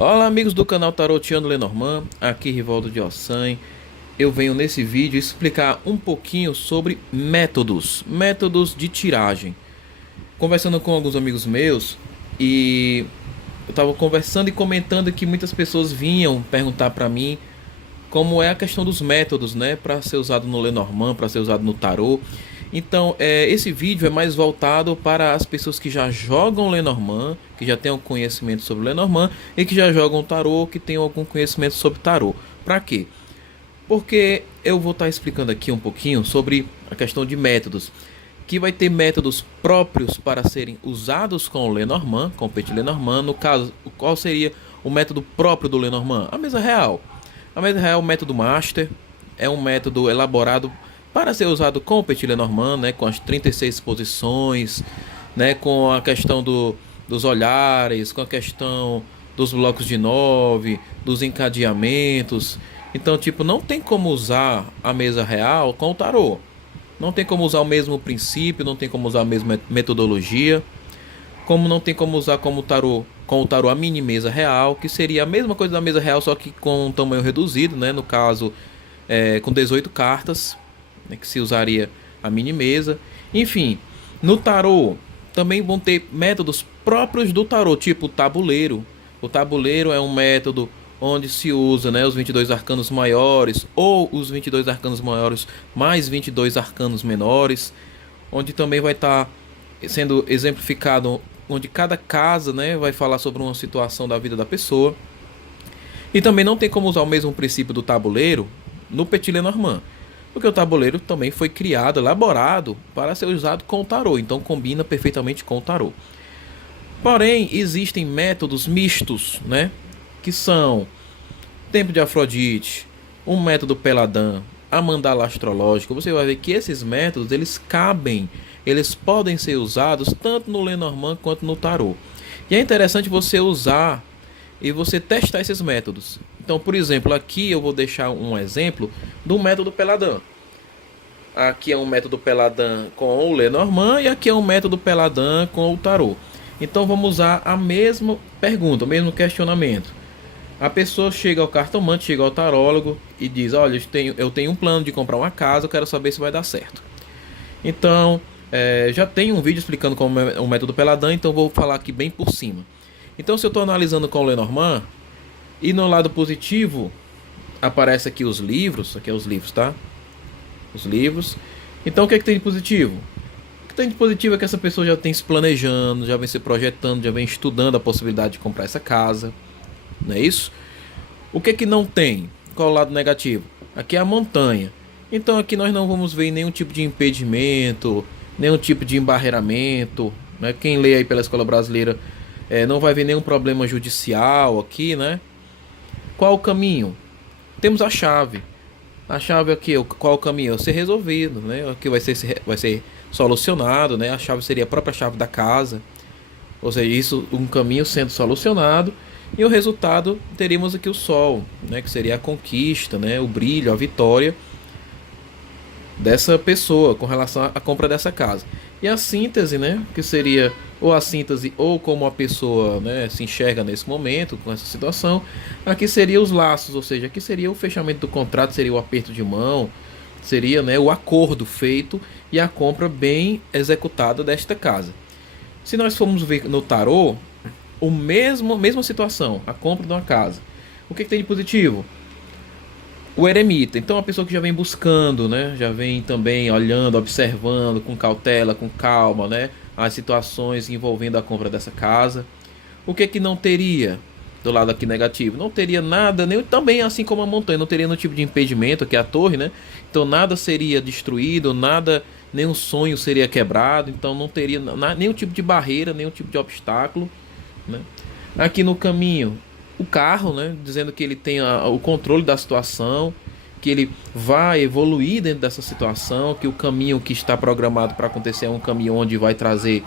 Olá amigos do canal Taroteando Lenormand, aqui Rivaldo de Ossan. Eu venho nesse vídeo explicar um pouquinho sobre métodos de tiragem. Conversando com alguns amigos meus e eu estava conversando e comentando que muitas pessoas vinham perguntar para mim como é a questão dos métodos, né, para ser usado no Lenormand, para ser usado no tarô. Então, esse vídeo é mais voltado para as pessoas que já jogam Lenormand, que já têm um conhecimento sobre Lenormand e que já jogam tarô, que têm algum conhecimento sobre tarô. Para quê? Porque eu vou estar explicando aqui um pouquinho sobre a questão de métodos, que vai ter métodos próprios para serem usados com o Lenormand, com o Petit Lenormand. No caso, qual seria o método próprio do Lenormand? A mesa real. A mesa real é o método Master, é um método elaborado para ser usado com o Petit Lenormand, né, com as 36 posições, né, com a questão dos olhares, com a questão dos blocos de 9, dos encadeamentos. Então, tipo, não tem como usar a mesa real com o tarô. Não tem como usar o mesmo princípio, não tem como usar a mesma metodologia, como não tem como usar como tarô, com o tarô a mini mesa real, que seria a mesma coisa da mesa real, só que com um tamanho reduzido, né, no caso, com 18 cartas, né, que se usaria a mini mesa. Enfim, no tarô também vão ter métodos próprios do tarô, tipo o tabuleiro. O tabuleiro é um método onde se usa, né, os 22 arcanos maiores ou os 22 arcanos maiores mais 22 arcanos menores, onde também vai estar sendo exemplificado, onde cada casa, né, vai falar sobre uma situação da vida da pessoa. E também não tem como usar o mesmo princípio do tabuleiro no Petit Lenormand, porque o tabuleiro também foi criado, elaborado para ser usado com o tarô, então combina perfeitamente com o tarô. Porém, existem métodos mistos, né? Que são Tempo de Afrodite, um método Peladin, a mandala astrológica. Você vai ver que esses métodos, eles cabem, eles podem ser usados tanto no Lenormand quanto no tarô. E é interessante você usar e você testar esses métodos. Então, por exemplo, aqui eu vou deixar um exemplo do método Peladin. Aqui é um método Peladin com o Lenormand e aqui é um método Peladin com o tarô. Então vamos usar a mesma pergunta, o mesmo questionamento. A pessoa chega ao cartomante, chega ao tarólogo e diz: olha, eu tenho um plano de comprar uma casa, eu quero saber se vai dar certo. Então, já tem um vídeo explicando como é o método Peladin, então vou falar aqui bem por cima. Então, se eu estou analisando com o Lenormand e no lado positivo aparece aqui os livros, aqui é os livros, tá? Os livros. Então, o que é que tem de positivo? O que tem de positivo é que essa pessoa já tem se planejando, já vem se projetando, já vem estudando a possibilidade de comprar essa casa. Não é isso? O que é que não tem? Qual é o lado negativo? Aqui é a montanha. Então aqui nós não vamos ver nenhum tipo de impedimento, nenhum tipo de embarreiramento, né? Quem lê aí pela Escola Brasileira não vai ver nenhum problema judicial aqui, né? Qual o caminho? Temos a chave. A chave aqui, qual o caminho? Ser resolvido, né? Aqui vai ser solucionado, né? A chave seria a própria chave da casa. Ou seja, isso, um caminho sendo solucionado. E o resultado, teríamos aqui o sol, né, que seria a conquista, né, o brilho, a vitória dessa pessoa com relação à compra dessa casa. E a síntese, né, que seria ou a síntese ou como a pessoa, né, se enxerga nesse momento com essa situação. Aqui seria os laços, ou seja, aqui seria o fechamento do contrato, seria o aperto de mão, seria, né, o acordo feito e a compra bem executada desta casa. Se nós formos ver no tarô, mesma situação, a compra de uma casa. O que tem de positivo? O eremita. Então a pessoa que já vem buscando, né, já vem também olhando, observando com cautela, com calma, né, as situações envolvendo a compra dessa casa. O que não teria do lado aqui negativo? Não teria nada, nem também assim como a montanha, não teria nenhum tipo de impedimento, que é a torre, né? Então nada seria destruído, nada, nenhum sonho seria quebrado, então não teria nenhum tipo de barreira, nenhum tipo de obstáculo, né? Aqui no caminho, o carro, né, dizendo que ele tem o controle da situação, que ele vai evoluir dentro dessa situação, que o caminho que está programado para acontecer é um caminho onde vai trazer,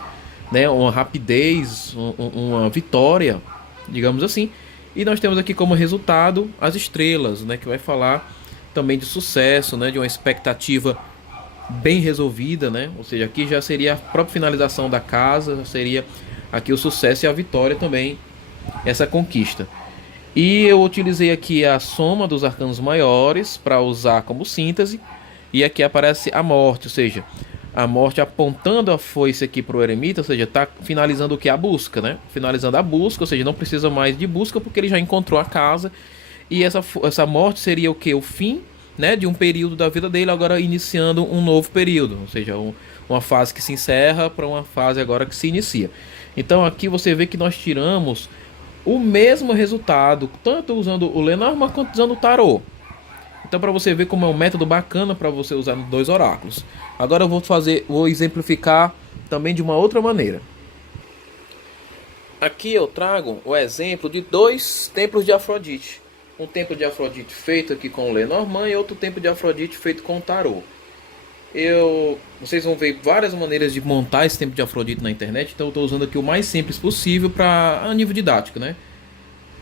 né, uma rapidez, uma vitória, digamos assim. E nós temos aqui como resultado as estrelas, né, que vai falar também de sucesso, né, de uma expectativa bem resolvida, né? Ou seja, aqui já seria a própria finalização da casa, seria aqui o sucesso e a vitória também, essa conquista. E eu utilizei aqui a soma dos arcanos maiores para usar como síntese. E aqui aparece a morte, ou seja, a morte apontando a foice aqui para o eremita, ou seja, está finalizando o que? A busca, né? Finalizando a busca, ou seja, não precisa mais de busca porque ele já encontrou a casa. E essa morte seria o que? O fim, né, de um período da vida dele, agora iniciando um novo período, ou seja, uma fase que se encerra para uma fase agora que se inicia. Então aqui você vê que nós tiramos o mesmo resultado, tanto usando o Lenormand quanto usando o Tarot. Então para você ver como é um método bacana para você usar nos dois oráculos. Agora eu vou exemplificar também de uma outra maneira. Aqui eu trago o exemplo de dois templos de Afrodite. Um templo de Afrodite feito aqui com o Lenormand e outro templo de Afrodite feito com o Tarot. Vocês vão ver várias maneiras de montar esse templo de Afrodite na internet, então eu estou usando aqui o mais simples possível para a nível didático, né?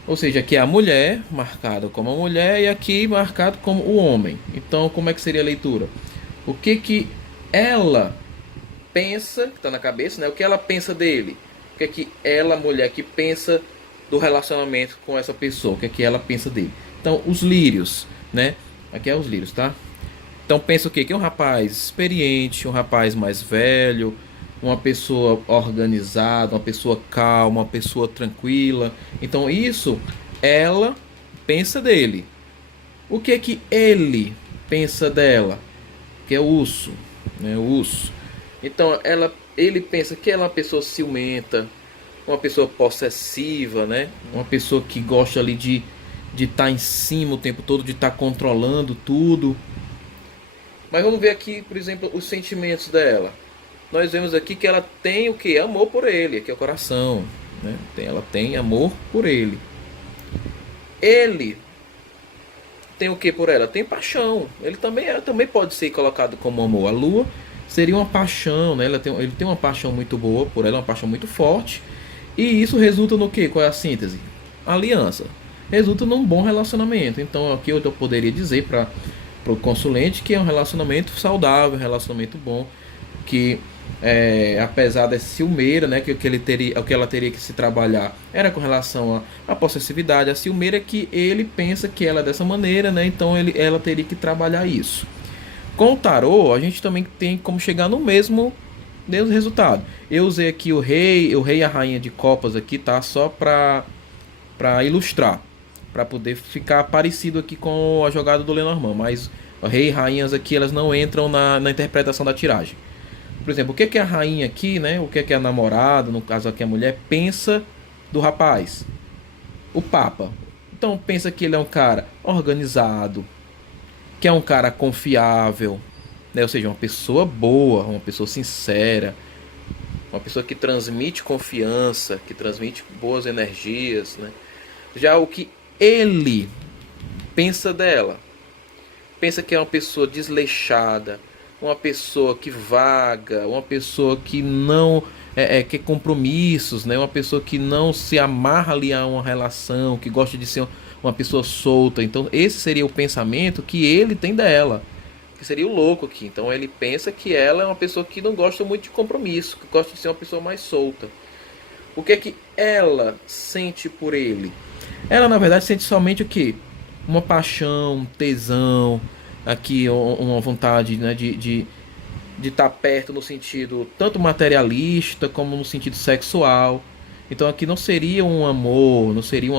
Ou seja, aqui é a mulher marcada como a mulher e aqui marcado como o homem. Então, como é que seria a leitura? O que ela pensa, que está na cabeça, né? O que ela pensa dele? O que ela, mulher, que pensa do relacionamento com essa pessoa? O que ela pensa dele? Então, os lírios, né? Aqui é os lírios, tá? Então pensa o quê? Que é um rapaz experiente, um rapaz mais velho, uma pessoa organizada, uma pessoa calma, uma pessoa tranquila. Então isso ela pensa dele. O que é que ele pensa dela? Que é o urso, né? O urso. Então ele pensa que ela é uma pessoa ciumenta, uma pessoa possessiva, né? Uma pessoa que gosta ali de estar em cima o tempo todo, de estar controlando tudo. Mas vamos ver aqui, por exemplo, os sentimentos dela. Nós vemos aqui que ela tem o que? Amor por ele, aqui é o coração, né? Ela tem amor por ele. Ele tem o que por ela? Tem paixão. Ele também pode ser colocado como amor. A lua seria uma paixão, né? Ele tem uma paixão muito boa por ela, uma paixão muito forte. E isso resulta no que? Qual é a síntese? Aliança. Resulta num bom relacionamento. Então aqui eu poderia dizer para o consulente que é um relacionamento saudável, um relacionamento bom, que apesar dessa ciumeira, né, que o que ela teria que se trabalhar era com relação à possessividade. A ciumeira é que ele pensa que ela é dessa maneira, né, então ela teria que trabalhar isso. Com o tarô, a gente também tem como chegar no mesmo resultado. Eu usei aqui o rei e a rainha de copas aqui, tá, só para ilustrar, para poder ficar parecido aqui com a jogada do Lenormand, mas o rei e rainhas aqui elas não entram na interpretação da tiragem. Por exemplo, o que é a rainha aqui, né? O que é a namorada, no caso aqui a mulher, pensa do rapaz? O Papa. Então pensa que ele é um cara organizado, que é um cara confiável, né? Ou seja, uma pessoa boa, uma pessoa sincera, uma pessoa que transmite confiança, que transmite boas energias, né? Já o que ele pensa dela, pensa que é uma pessoa desleixada, uma pessoa que vaga, uma pessoa que não quer compromissos, né? Uma pessoa que não se amarra ali a uma relação, que gosta de ser uma pessoa solta. Então esse seria o pensamento que ele tem dela, que seria o louco aqui. Então ele pensa que ela é uma pessoa que não gosta muito de compromisso, que gosta de ser uma pessoa mais solta. O que é que ela sente por ele? Ela na verdade sente somente o que? Uma paixão, tesão, aqui uma vontade, né, de estar perto no sentido tanto materialista como no sentido sexual. Então aqui não seria um amor, não seria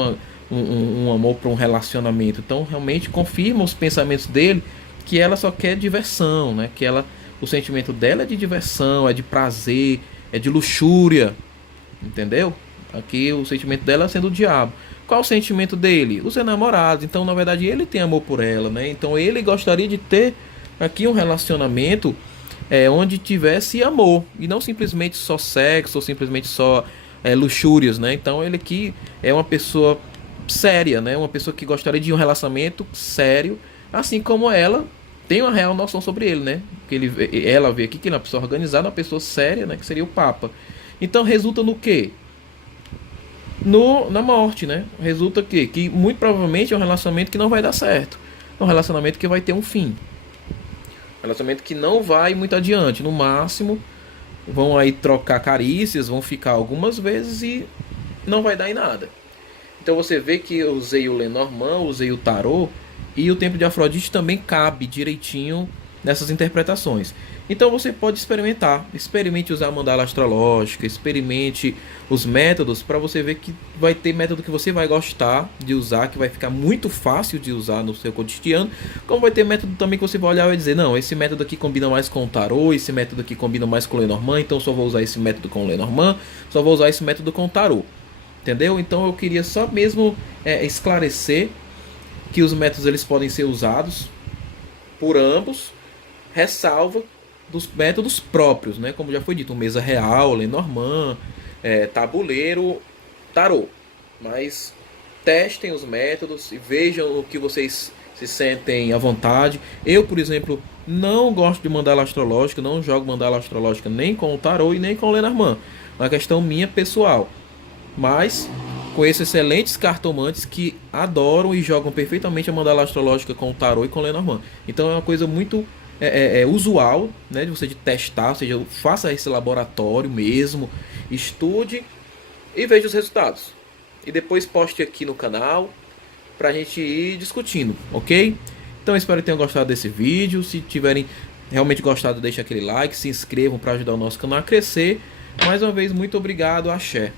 um amor para um relacionamento. Então realmente confirma os pensamentos dele que ela só quer diversão, né? Que o sentimento dela é de diversão, é de prazer, é de luxúria, entendeu? Aqui o sentimento dela sendo o diabo. Qual o sentimento dele? Os enamorados. Então, na verdade, ele tem amor por ela, né? Então, ele gostaria de ter aqui um relacionamento onde tivesse amor e não simplesmente só sexo ou simplesmente só luxúrias, né? Então, ele aqui é uma pessoa séria, né? Uma pessoa que gostaria de um relacionamento sério, assim como ela tem uma real noção sobre ele, né? Ela vê aqui que ele é uma pessoa organizada, uma pessoa séria, né? Que seria o Papa. Então, resulta no quê? Na morte, né? Resulta que muito provavelmente é um relacionamento que não vai dar certo. É um relacionamento que vai ter um fim. Um relacionamento que não vai muito adiante. No máximo, vão aí trocar carícias, vão ficar algumas vezes e não vai dar em nada. Então você vê que eu usei o Lenormand, usei o Tarô, e o Templo de Afrodite também cabe direitinho nessas interpretações. Então você pode experimentar, experimente usar a mandala astrológica, experimente os métodos para você ver que vai ter método que você vai gostar de usar, que vai ficar muito fácil de usar no seu cotidiano, como vai ter método também que você vai olhar e vai dizer, não, esse método aqui combina mais com o tarô, esse método aqui combina mais com o Lenormand, então só vou usar esse método com o Lenormand, só vou usar esse método com o tarô. Entendeu? Então eu queria só mesmo esclarecer que os métodos eles podem ser usados por ambos, ressalva dos métodos próprios, né? Como já foi dito, mesa real, Lenormand, tabuleiro, tarô. Mas testem os métodos e vejam o que vocês se sentem à vontade. Eu, por exemplo, não gosto de mandala astrológica, não jogo mandala astrológica nem com o tarô e nem com o Lenormand. É uma questão minha pessoal. Mas conheço excelentes cartomantes que adoram e jogam perfeitamente a mandala astrológica com o tarô e com o Lenormand. Então é uma coisa muito usual, né, de você de testar, ou seja, faça esse laboratório mesmo, estude e veja os resultados. E depois poste aqui no canal pra gente ir discutindo, ok? Então eu espero que tenham gostado desse vídeo. Se tiverem realmente gostado, deixe aquele like, se inscrevam para ajudar o nosso canal a crescer. Mais uma vez, muito obrigado, axé.